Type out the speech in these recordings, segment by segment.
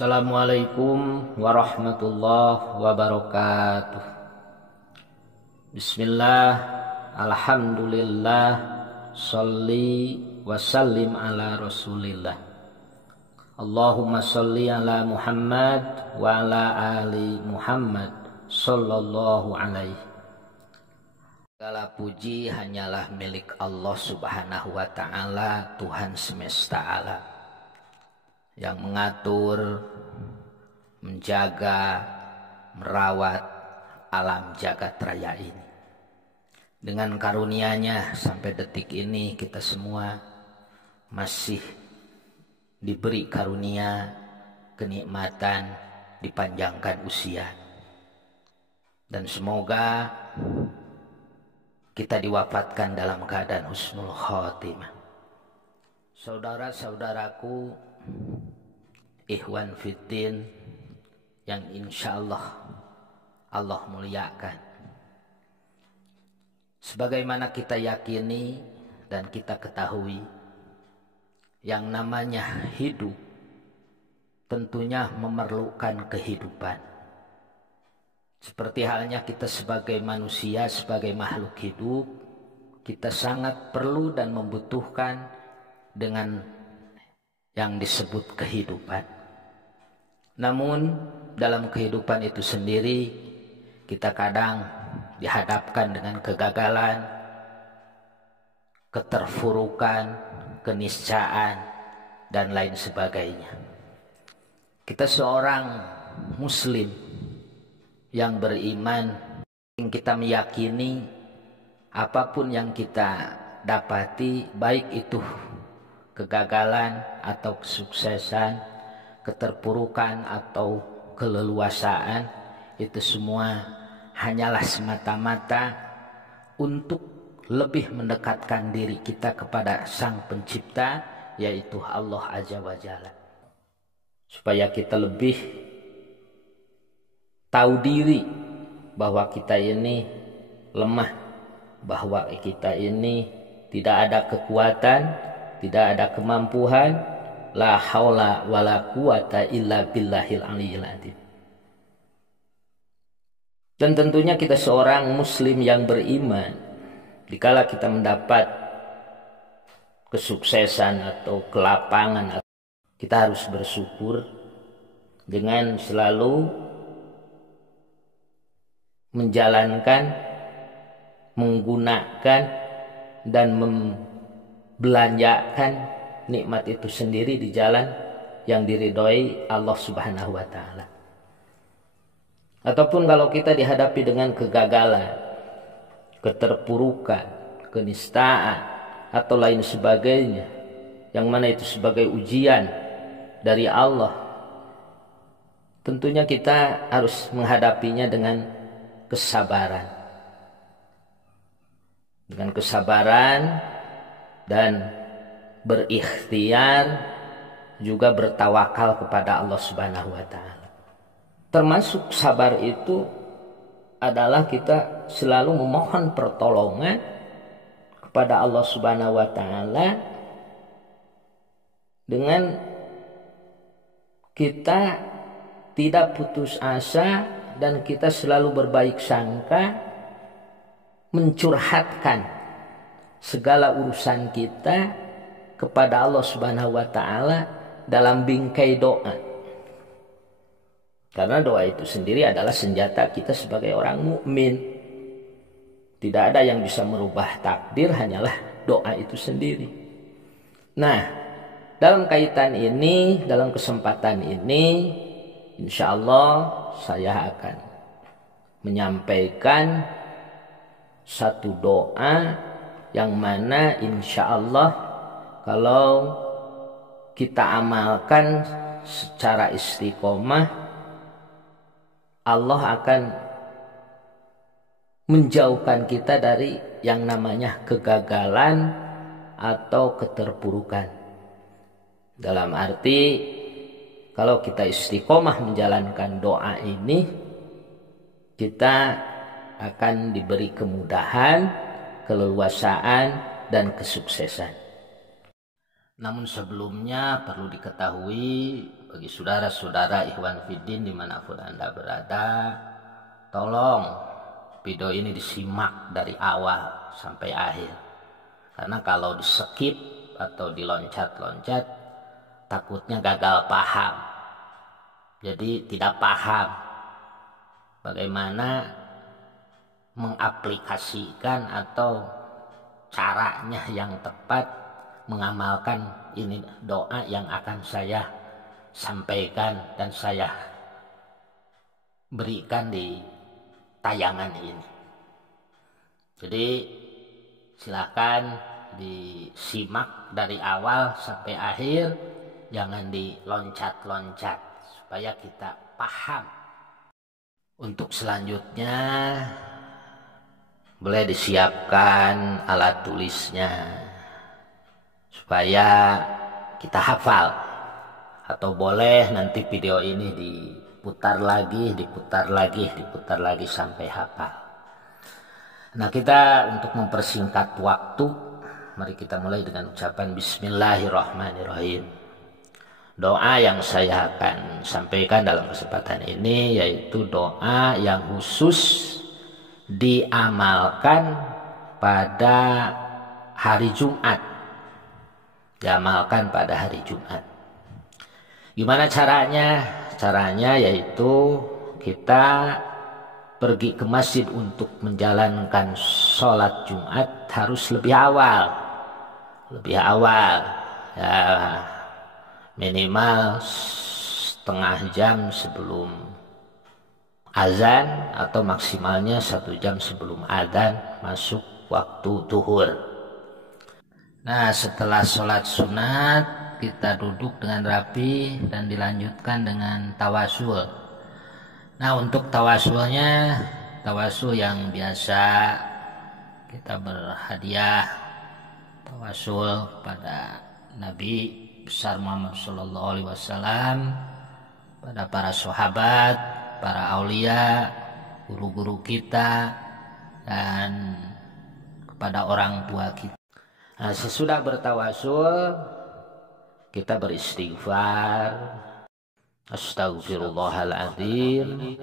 Assalamualaikum warahmatullahi wabarakatuh. Bismillah, alhamdulillah, sholli wa sallim ala rasulillah. Allahumma sholli ala Muhammad wa ala ali Muhammad sallallahu alaihi. Segala puji hanyalah milik Allah subhanahu wa ta'ala, Tuhan semesta alam, yang mengatur, menjaga, merawat alam jagat raya ini. Dengan karunia-Nya sampai detik ini kita semua masih diberi karunia, kenikmatan, dipanjangkan usia. Dan semoga kita diwafatkan dalam keadaan husnul khotimah. Saudara-saudaraku, ikhwan fiddin yang insyaallah Allah muliakan, sebagaimana kita yakini dan kita ketahui, yang namanya hidup tentunya memerlukan kehidupan. Seperti halnya kita sebagai manusia, sebagai makhluk hidup, kita sangat perlu dan membutuhkan dengan yang disebut kehidupan. Namun dalam kehidupan itu sendiri kita kadang dihadapkan dengan kegagalan, keterpurukan, keniscayaan, dan lain sebagainya. Kita seorang muslim yang beriman, kita meyakini apapun yang kita dapati, baik itu kegagalan atau kesuksesan, keterpurukan atau keleluasaan, itu semua hanyalah semata-mata untuk lebih mendekatkan diri kita kepada Sang Pencipta, yaitu Allah Azza wa Jalla, supaya kita lebih tahu diri bahwa kita ini lemah, bahwa kita ini tidak ada kekuatan, tidak ada kemampuan, la haula wala quwata illa billahil aliyil azim. Dan tentunya kita seorang muslim yang beriman, dikala kita mendapat kesuksesan atau kelapangan, kita harus bersyukur dengan selalu menjalankan, menggunakan, dan belanjakan nikmat itu sendiri di jalan yang diridhoi Allah Subhanahu wa taala. Ataupun kalau kita dihadapi dengan kegagalan, keterpurukan, kenistaan, atau lain sebagainya, yang mana itu sebagai ujian dari Allah, tentunya kita harus menghadapinya dengan kesabaran. Dengan kesabaran dan berikhtiar, juga bertawakal kepada Allah Subhanahu wa taala. Termasuk sabar itu adalah kita selalu memohon pertolongan kepada Allah Subhanahu wa taala, dengan kita tidak putus asa dan kita selalu berbaik sangka, mencurhatkan segala urusan kita kepada Allah Subhanahu wa taala dalam bingkai doa. Karena doa itu sendiri adalah senjata kita sebagai orang mukmin. Tidak ada yang bisa merubah takdir, hanyalah doa itu sendiri. Nah, dalam kaitan ini, dalam kesempatan ini, insya Allah saya akan menyampaikan satu doa yang mana insya Allah kalau kita amalkan secara istiqomah, Allah akan menjauhkan kita dari yang namanya kegagalan atau keterpurukan. Dalam arti kalau kita istiqomah menjalankan doa ini, kita akan diberi kemudahan, keleluasaan, dan kesuksesan. Namun sebelumnya perlu diketahui bagi saudara-saudara ikhwan fiddin dimanapun Anda berada, tolong video ini disimak dari awal sampai akhir. Karena kalau di skip atau diloncat-loncat, takutnya gagal paham. Jadi tidak paham bagaimana mengaplikasikan atau caranya yang tepat mengamalkan ini doa yang akan saya sampaikan dan saya berikan di tayangan ini. Jadi silakan disimak dari awal sampai akhir, jangan diloncat-loncat supaya kita paham. Untuk selanjutnya boleh disiapkan alat tulisnya supaya kita hafal, atau boleh nanti video ini diputar lagi sampai hafal. Nah, kita untuk mempersingkat waktu, mari kita mulai dengan ucapan Bismillahirrahmanirrahim. Doa yang saya akan sampaikan dalam kesempatan ini yaitu doa yang khusus diamalkan pada hari Jumat. Gimana caranya? Caranya yaitu kita pergi ke masjid untuk menjalankan sholat Jumat harus lebih awal ya, minimal setengah jam sebelum azan atau maksimalnya 1 jam sebelum azan masuk waktu zuhur. Nah, setelah sholat sunat kita duduk dengan rapi dan dilanjutkan dengan tawasul. Nah, untuk tawasulnya, tawasul yang biasa kita berhadiah tawasul pada Nabi besar Muhammad SAW, pada para sahabat, para aulia, guru-guru kita, dan kepada orang tua kita. Nah, sesudah bertawasul kita beristighfar. Astaghfirullahaladzim,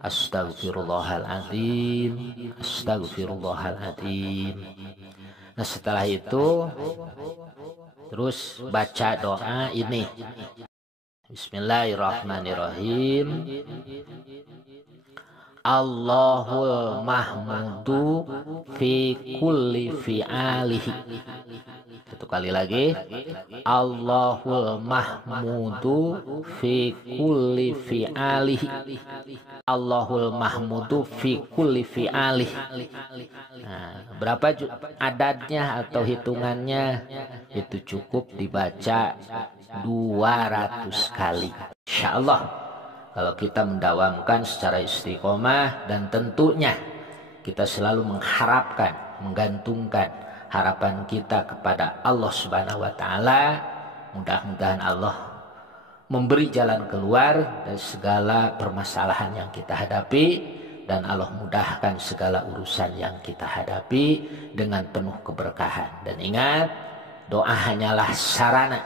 Astaghfirullahaladzim, Astaghfirullahaladzim. Nah, setelah itu terus baca doa ini. Bismillahirrahmanirrahim. Allahul mahmudu fi kulli fi'alihi. Satu kali lagi. Allahul mahmudu fi kulli fi'alihi. Allahul mahmudu fi kulli fi'alihi. Nah, berapa adadnya atau hitungannya? Itu cukup dibaca 200 kali. Insyaallah kalau kita mendawamkan secara istiqomah, dan tentunya kita selalu mengharapkan, menggantungkan harapan kita kepada Allah Subhanahu wa taala, mudah-mudahan Allah memberi jalan keluar dari segala permasalahan yang kita hadapi, dan Allah mudahkan segala urusan yang kita hadapi dengan penuh keberkahan. Dan ingat, doa hanyalah sarana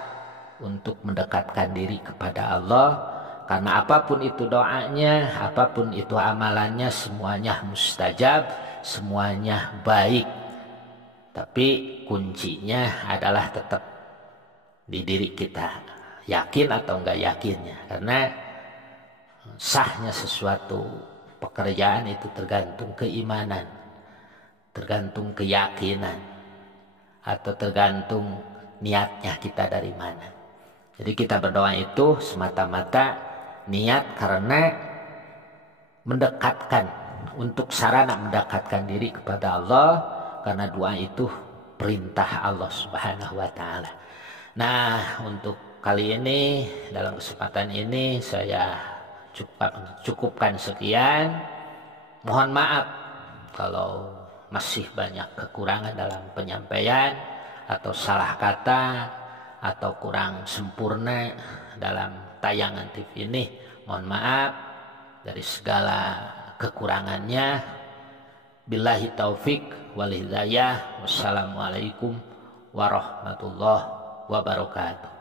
untuk mendekatkan diri kepada Allah. Karena apapun itu doanya, apapun itu amalannya, semuanya mustajab, semuanya baik. Tapi kuncinya adalah tetap di diri kita, yakin atau enggak yakinnya. Karena sahnya sesuatu pekerjaan itu tergantung keimanan, tergantung keyakinan, atau tergantung niatnya kita dari mana. Jadi kita berdoa itu semata-mata niat karena mendekatkan, untuk sarana mendekatkan diri kepada Allah, karena doa itu perintah Allah Subhanahu wa taala. Nah, untuk kali ini, dalam kesempatan ini saya cukupkan sekian. Mohon maaf kalau masih banyak kekurangan dalam penyampaian, atau salah kata, atau kurang sempurna dalam tayangan TV ini. Mohon maaf dari segala kekurangannya. Billahi taufik wal hidayah. Wassalamualaikum warahmatullahi wabarakatuh.